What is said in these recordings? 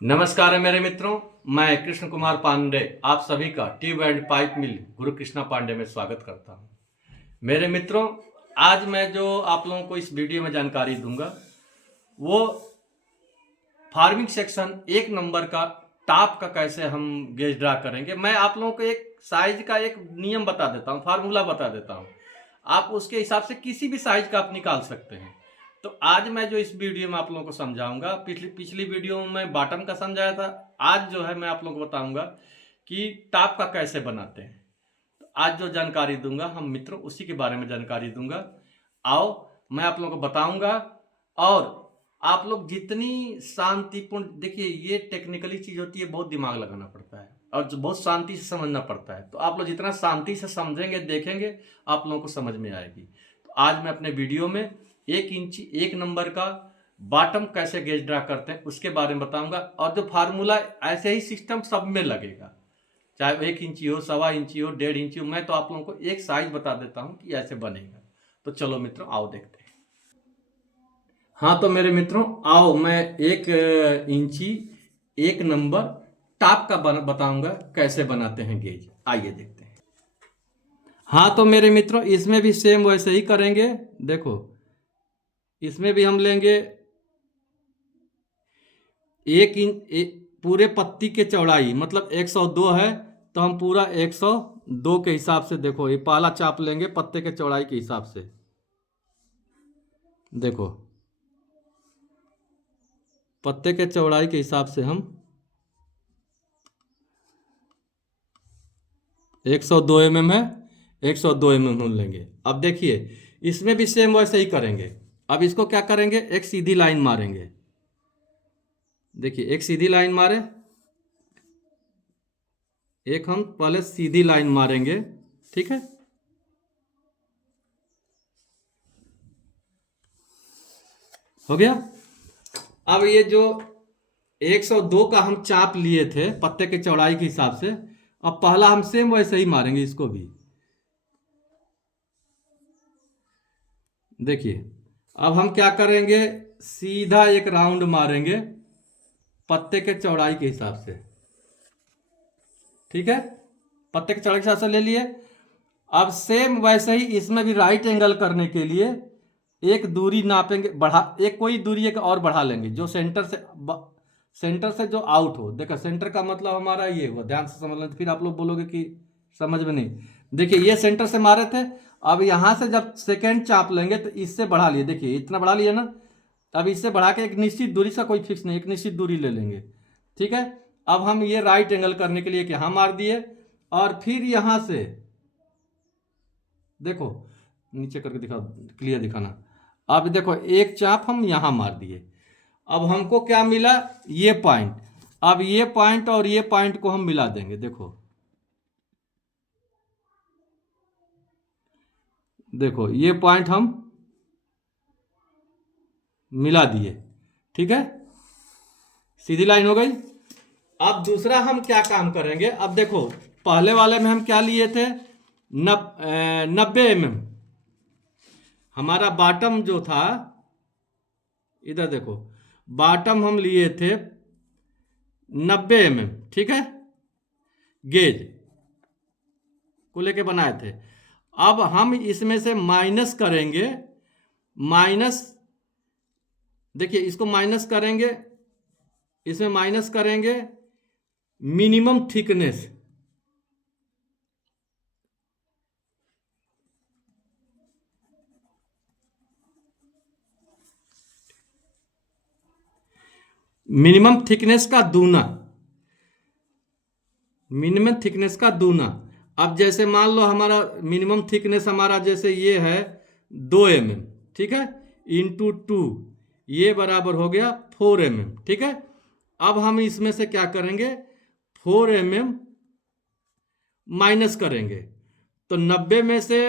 नमस्कार है मेरे मित्रों। मैं कृष्ण कुमार पांडे आप सभी का ट्यूब एंड पाइप मिल गुरु कृष्णा पांडे में स्वागत करता हूं। मेरे मित्रों, आज मैं जो आप लोगों को इस वीडियो में जानकारी दूंगा वो फार्मिंग सेक्शन 1 नंबर का टॉप का कैसे हम गेज ड्रा करेंगे। मैं आप लोगों को एक साइज का एक नियम बता देता हूं, फार्मूला बता देता हूं। आप उसके हिसाब से किसी भी साइज का आप निकाल सकते हैं। तो आज मैं जो इस वीडियो में आप लोगों को समझाऊंगा, पिछली वीडियो में मैं बॉटम का समझाया था। आज जो है मैं आप लोगों को बताऊंगा कि टॉप का कैसे बनाते हैं। तो आज जो जानकारी दूंगा हम मित्रों उसी के बारे में जानकारी दूंगा। आओ मैं आप लोगों को बताऊंगा। और आप लोग जितनी शांतिपूर्ण, देखिए ये टेक्निकली चीज होती है, बहुत दिमाग लगाना पड़ता है और जो बहुत शांति से समझना पड़ता है। तो आप लोग जितना शांति से समझेंगे देखेंगे आप लोगों को समझ में आएगी। तो आज मैं अपने वीडियो में 1 इंची 1 नंबर का बॉटम कैसे गेज ड्रा करते हैं उसके बारे में बताऊंगा। और जो फार्मूला ऐसे ही सिस्टम सब में लगेगा, चाहे 1 इंची हो, 1.25 इंची हो, 1.5 इंची हो। मैं तो आप लोगों को एक साइज बता देता हूं कि ऐसे बनेगा। तो चलो मित्रों आओ देखते हैं। हाँ तो मेरे मित्रों आओ मैं 1 इंची 1 नंबर टॉप का बताऊंगा कैसे बनाते हैं गेज। आइए देखते हैं। हाँ तो मेरे मित्रों इसमें भी सेम वैसे ही करेंगे। देखो इसमें भी हम लेंगे 1 इंच पूरे पत्ती के चौड़ाई, मतलब 102 है तो हम पूरा 102 के हिसाब से, देखो ये पहला चाप लेंगे पत्ते के चौड़ाई के हिसाब से। देखो पत्ते के चौड़ाई के हिसाब से हम 102 mm है, 102 mm लेंगे। अब देखिए इसमें भी सेम वैसे ही करेंगे। अब इसको क्या करेंगे, एक सीधी लाइन मारेंगे। देखिए एक सीधी लाइन मारे, एक हम पहले सीधी लाइन मारेंगे, ठीक है। हो गया। अब ये जो 102 का हम चाप लिए थे पत्ते के चौड़ाई के हिसाब से, अब पहला हम सेम वैसे ही मारेंगे इसको भी। देखिए अब हम क्या करेंगे, सीधा एक राउंड मारेंगे पत्ते के चौड़ाई के हिसाब से, ठीक है। पत्ते के चौड़ाई के हिसाब से ले लिए। अब सेम वैसे ही इसमें भी राइट एंगल करने के लिए एक दूरी नापेंगे, बढ़ा एक कोई दूरी एक और बढ़ा लेंगे जो सेंटर से जो आउट हो। देखो सेंटर का मतलब हमारा ये हुआ, ध्यान से समझ लें, फिर आप लोग बोलोगे कि समझ में नहीं। देखिए ये सेंटर से मारे थे, अब यहां से जब सेकेंड चाप लेंगे तो इससे बढ़ा लिए, देखिए इतना बढ़ा लिया ना। अब इससे बढ़ा के एक निश्चित दूरी से, कोई फिक्स नहीं, एक निश्चित दूरी ले लेंगे, ठीक है। अब हम ये राइट एंगल करने के लिए यहां मार दिए और फिर यहां से देखो नीचे करके दिखा, क्लियर दिखाना। अब देखो एक चाप हम यहां मार दिए। अब हमको क्या मिला, ये पॉइंट। अब ये पॉइंट और ये पॉइंट को हम मिला देंगे। देखो देखो ये पॉइंट हम मिला दिए, ठीक है। सीधी लाइन हो गई। अब दूसरा हम क्या काम करेंगे, अब देखो पहले वाले में हम क्या लिए थे, 90 mm। हमारा बॉटम जो था, इधर देखो बॉटम हम लिए थे 90 mm, ठीक है, गेज को लेके बनाए थे। अब हम इसमें से माइनस करेंगे, माइनस, देखिए इसको माइनस करेंगे, इसमें माइनस करेंगे मिनिमम थिकनेस। मिनिमम थिकनेस का दूना, मिनिमम थिकनेस का दूना। अब जैसे मान लो हमारा मिनिमम थिकनेस हमारा जैसे ये है 2 mm, ठीक है, इंटू 2, ये बराबर हो गया 4 mm, ठीक है। अब हम इसमें से क्या करेंगे, 4 mm माइनस करेंगे। तो 90 में से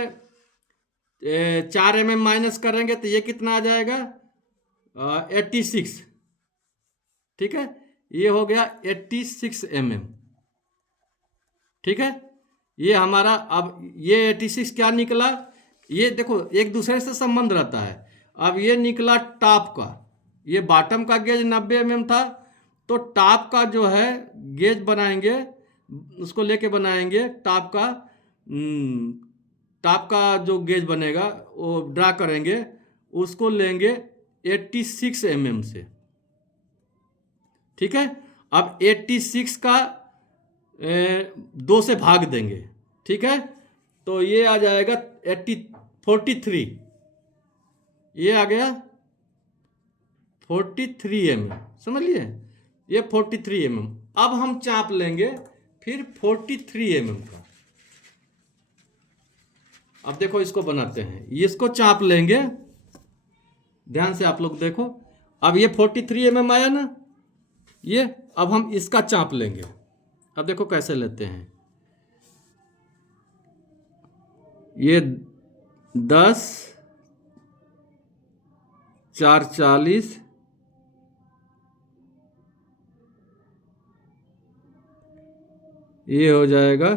4 mm माइनस करेंगे तो ये कितना आ जाएगा, 86, ठीक है। ये हो गया 86 mm, ठीक है। ये हमारा, अब ये 86 क्या निकला, ये देखो एक दूसरे से संबंध रहता है। अब ये निकला टॉप का, ये बॉटम का गेज 90 mm था तो टॉप का जो है गेज बनाएंगे, उसको लेके बनाएंगे टॉप का जो गेज बनेगा वो ड्रा करेंगे, उसको लेंगे 86 mm से। ठीक है, अब 86 का 2 से भाग देंगे। ठीक है, तो ये आ जाएगा 43, ये आ गया 43 mm, समझ लिए, ये 43 mm। अब हम चाप लेंगे फिर 43 mm का। अब देखो इसको बनाते हैं, इसको चाप लेंगे, ध्यान से आप लोग देखो। अब ये 43 mm आया ना, ये अब हम इसका चाप लेंगे। अब देखो कैसे लेते हैं, ये 10, 4, 40, ये हो जाएगा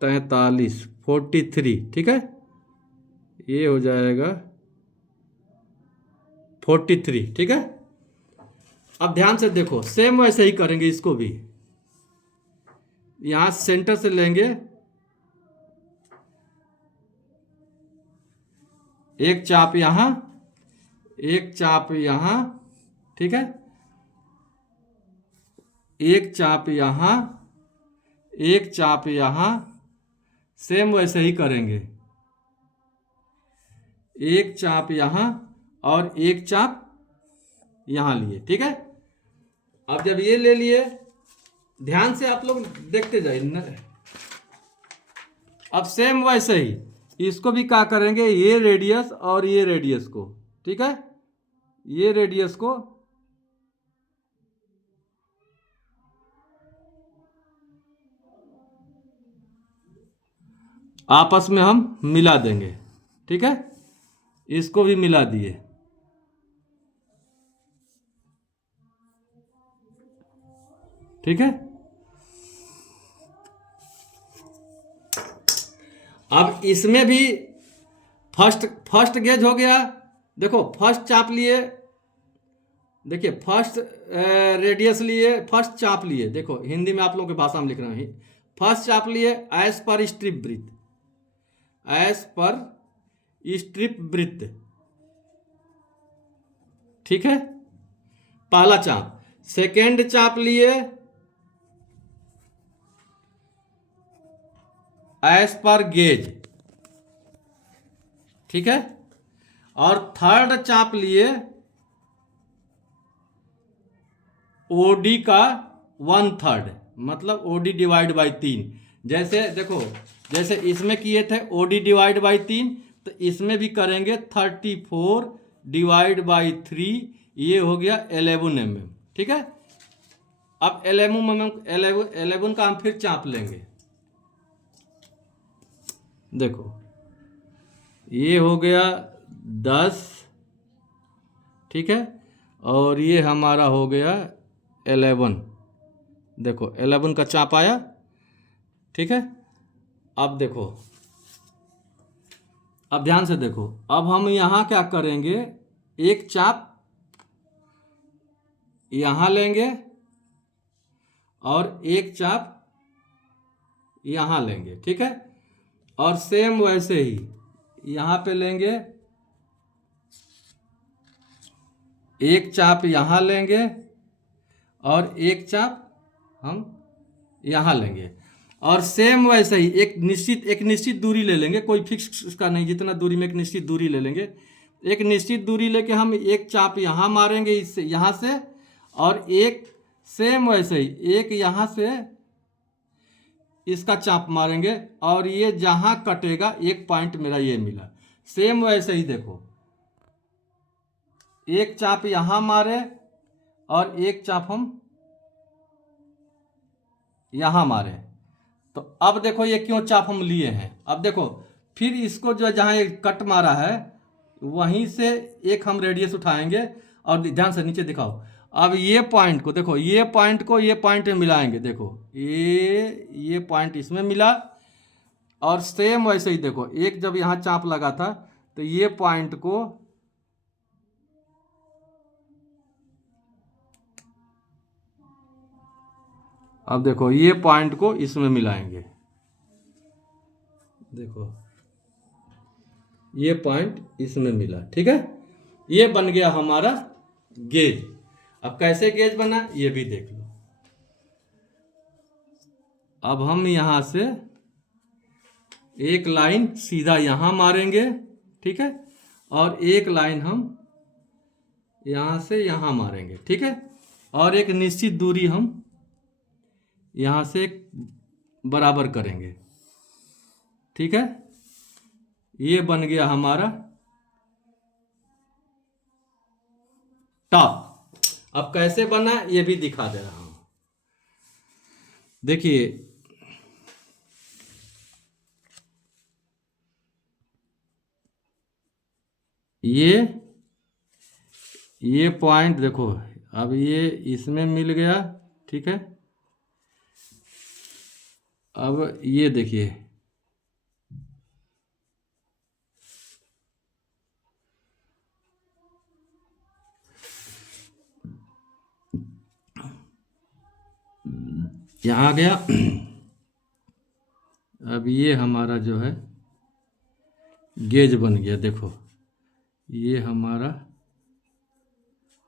43, 43। ठीक है, ये हो जाएगा 43। ठीक है, अब ध्यान से देखो, सेम वैसे ही करेंगे इसको भी। यहां सेंटर से लेंगे, एक चाप यहां, एक चाप यहां। ठीक है, एक चाप यहां, एक चाप यहां, सेम वैसे ही करेंगे। एक चाप यहां और एक चाप यहां लिए। ठीक है, अब जब ये ले लिए, ध्यान से आप लोग देखते जाइए। अब सेम वैसे ही इसको भी क्या करेंगे, ये रेडियस और ये रेडियस को, ठीक है, ये रेडियस को आपस में हम मिला देंगे। ठीक है, इसको भी मिला दिए। ठीक है, अब इसमें भी फर्स्ट गेज हो गया। देखो फर्स्ट चाप लिए, देखिए फर्स्ट रेडियस लिए, फर्स्ट चाप लिए। देखो हिंदी में आप लोगों की भाषा में लिख रहे हैं, फर्स्ट चाप लिए एज पर स्ट्रिप ब्रीथ, एज पर स्ट्रिप ब्रीथ। ठीक है, पहला चाप। सेकेंड चाप लिए एज पर गेज। ठीक है, और थर्ड चाप लिए ओडी का 1/3, मतलब ओडी डिवाइड बाई 3। जैसे देखो, जैसे इसमें किए थे ओडी डिवाइड बाई 3, तो इसमें भी करेंगे 34 डिवाइड बाई 3, ये हो गया 11 mm। ठीक है, अब 11 का हम फिर चाप लेंगे। देखो ये हो गया 10। ठीक है, और ये हमारा हो गया 11। देखो 11 का चाप आया। ठीक है, अब देखो, अब ध्यान से देखो, अब हम यहां क्या करेंगे, एक चाप यहां लेंगे और एक चाप यहां लेंगे। ठीक है, और सेम वैसे ही यहां पे लेंगे, एक चाप यहां लेंगे और एक चाप हम यहां लेंगे, और सेम वैसे ही एक निश्चित दूरी ले लेंगे, कोई फिक्स उसका नहीं, जितना दूरी में एक निश्चित दूरी ले लेंगे। एक निश्चित दूरी लेके हम एक चाप यहां मारेंगे, इससे यहां से, और एक सेम वैसे ही एक यहां से इसका चाप मारेंगे, और ये जहां कटेगा एक पॉइंट मेरा ये मिला। सेम वैसे ही देखो, एक चाप यहां मारे और एक चाप हम यहां मारे। तो अब देखो ये क्यों चाप हम लिए हैं। अब देखो फिर इसको जो जहां ये कट मारा है वहीं से एक हम रेडियस उठाएंगे, और ध्यान से नीचे दिखाओ। अब ये पॉइंट को देखो, ये पॉइंट को ये पॉइंट में मिलाएंगे। देखो ये पॉइंट इसमें मिला, और सेम वैसे ही देखो, एक जब यहाँ चाप लगा था तो ये पॉइंट को अब देखो ये पॉइंट को इसमें मिलाएंगे, देखो ये पॉइंट इसमें मिला, ठीक है। ये बन गया हमारा गेज। अब कैसे गेज बना ये भी देख लो। अब हम यहां से एक लाइन सीधा यहां मारेंगे, ठीक है, और एक लाइन हम यहां से यहां मारेंगे, ठीक है, और एक निश्चित दूरी हम यहां से बराबर करेंगे, ठीक है। ये बन गया हमारा टॉप। अब कैसे बना ये भी दिखा दे रहा हूं, देखिए ये पॉइंट देखो, अब ये इसमें मिल गया, ठीक है। अब ये देखिए यहाँ आ गया। अब ये हमारा जो है गेज बन गया, देखो ये हमारा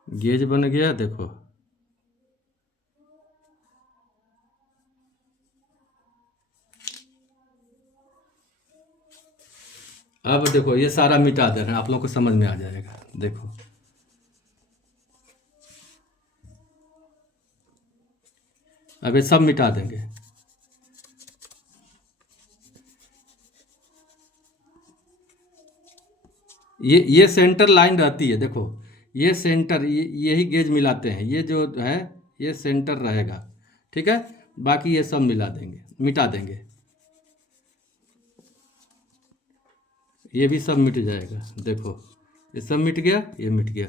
गेज बन गया, देखो अब देखो ये सारा मिटा दे रहे हैं, आप लोगों को समझ में आ जाएगा। देखो अब ये सब मिटा देंगे। ये सेंटर लाइन रहती है, देखो ये सेंटर, यही गेज मिलाते हैं, ये जो है ये सेंटर रहेगा, ठीक है। बाकी ये सब मिला देंगे, मिटा देंगे, ये भी सब मिट जाएगा। देखो ये सब मिट गया, ये मिट गया।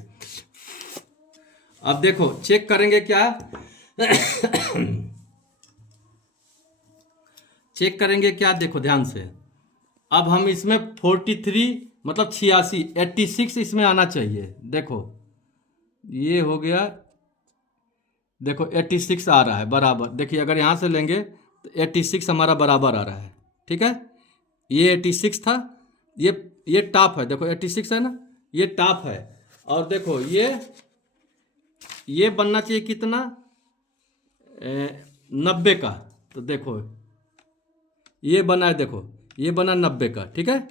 अब देखो चेक करेंगे क्या चेक करेंगे क्या, देखो ध्यान से। अब हम इसमें 43 मतलब 86 86 इसमें आना चाहिए, देखो ये हो गया, देखो 86 आ रहा है बराबर। देखिए अगर यहाँ से लेंगे तो 86 हमारा बराबर आ रहा है, ठीक है। ये 86 था, ये टॉप है, देखो 86 है ना, ये टॉप है। और देखो ये बनना चाहिए कितना, 90 का। तो देखो ये बना है, देखो ये बना 90 का, ठीक है,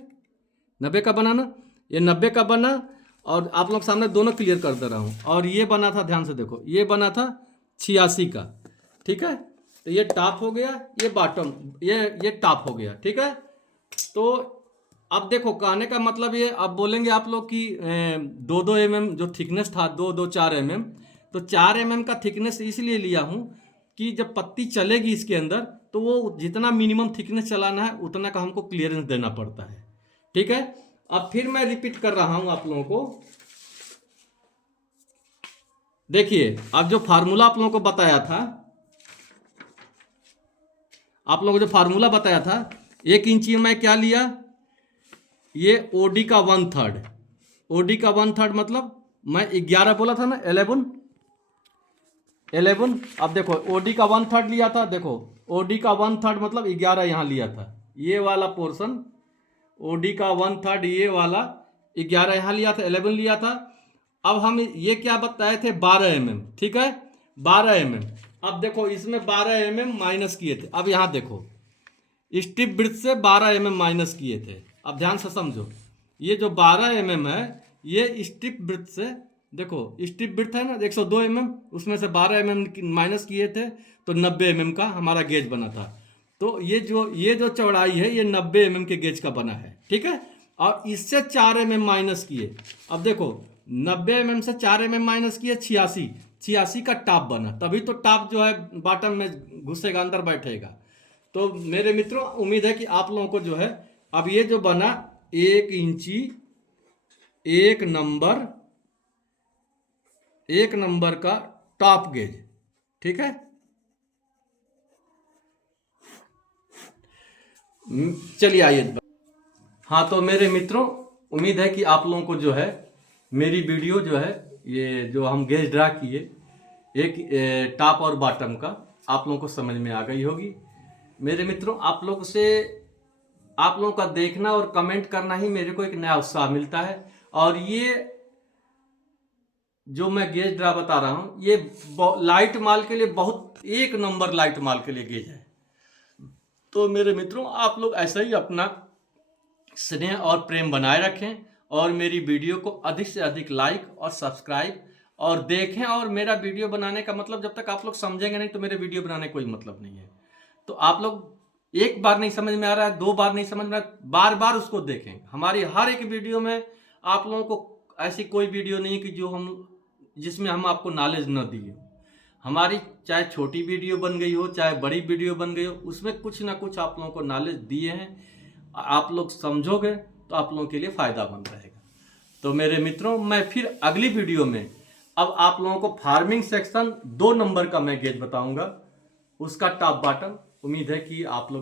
90 का बना ना, ये 90 का बना। और आप लोग सामने दोनों क्लियर कर दे रहा हूँ। और ये बना था, ध्यान से देखो, ये बना था 86 का, ठीक है। तो ये टॉप हो गया, ये बॉटम, ये टॉप हो गया, ठीक है। तो अब देखो कहने का मतलब ये, अब बोलेंगे आप लोग कि 2-2 mm जो थिकनेस था, 2-2 4 mm, तो 4 mm का थिकनेस इसलिए लिया हूँ कि जब पत्ती चलेगी इसके अंदर तो वो जितना मिनिमम थिकनेस चलाना है उतना का हमको क्लियरेंस देना पड़ता है, ठीक है। अब फिर मैं रिपीट कर रहा हूं आप लोगों को, देखिए अब जो फार्मूला आप लोगों को बताया था, आप लोगों को जो फार्मूला बताया था, 1 इंची में मैं क्या लिया, ये ओडी का 1/3, ओडी का 1/3 मतलब मैं 11 बोला था ना, 11। अब देखो ओडी का 1/3 लिया था, देखो ओडी का 1/3 मतलब 11 यहाँ लिया था, ये वाला पोर्शन ओडी का 1/3, ये वाला 11 यहाँ लिया था, 11 लिया था। अब हम ये क्या बताए थे, 12 mm, ठीक है, 12 mm। अब देखो इसमें 12 mm माइनस किए थे। अब यहाँ देखो स्ट्रिप ब्रिथ से 12 mm माइनस किए थे। अब ध्यान से समझो, ये जो 12 mm है ये स्ट्रिप ब्रिथ से, देखो स्ट्रिप ब्रिथ है ना 102 mm, उसमें से 12 mm माइनस किए थे तो 90 mm का हमारा गेज बना था। तो ये जो चौड़ाई है ये 90 mm के गेज का बना है, ठीक है। और इससे 4 mm माइनस किए। अब देखो 90 mm से 4 mm माइनस किए, 86 का टॉप बना, तभी तो टॉप जो है बॉटम में घुसेगा, अंदर बैठेगा। तो मेरे मित्रों उम्मीद है कि आप लोगों को जो है अब ये जो बना 1 इंची 1 नंबर का टॉप गेज, ठीक है। चलिए आइए। हाँ तो मेरे मित्रों उम्मीद है कि आप लोगों को जो है मेरी वीडियो जो है, ये जो हम गेज ड्रा किए एक टॉप और बॉटम का, आप लोगों को समझ में आ गई होगी। मेरे मित्रों, आप लोगों का देखना और कमेंट करना ही मेरे को एक नया उत्साह मिलता है। और ये जो मैं गेज ड्रा बता रहा हूँ, ये लाइट माल के लिए बहुत एक नंबर लाइट माल के लिए गेज है। तो मेरे मित्रों, आप लोग ऐसा ही अपना स्नेह और प्रेम बनाए रखें और मेरी वीडियो को अधिक से अधिक लाइक और सब्सक्राइब और देखें। और मेरा वीडियो बनाने का मतलब, जब तक आप लोग समझेंगे नहीं तो मेरे वीडियो बनाने का कोई मतलब नहीं है। तो आप लोग एक बार नहीं समझ में आ रहा है, 2 बार नहीं समझ में आ रहा है, बार बार उसको देखें। हमारी हर एक वीडियो में आप लोगों को ऐसी कोई वीडियो नहीं कि जिसमें हम आपको नॉलेज न दिए। हमारी चाहे छोटी वीडियो बन गई हो, चाहे बड़ी वीडियो बन गई हो, उसमें कुछ ना कुछ आप लोगों को नॉलेज दिए हैं। आप लोग समझोगे तो आप लोगों के लिए फ़ायदा बन रहेगा। तो मेरे मित्रों, मैं फिर अगली वीडियो में अब आप लोगों को फार्मिंग सेक्शन 2 नंबर का मैं गेज बताऊंगा, उसका टॉप बॉटम। उम्मीद है कि आप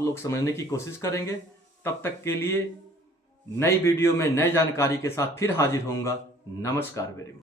लोग समझने की कोशिश करेंगे। तब तक के लिए नई वीडियो में नई जानकारी के साथ फिर हाजिर होऊंगा। नमस्कार मेरे मित्र।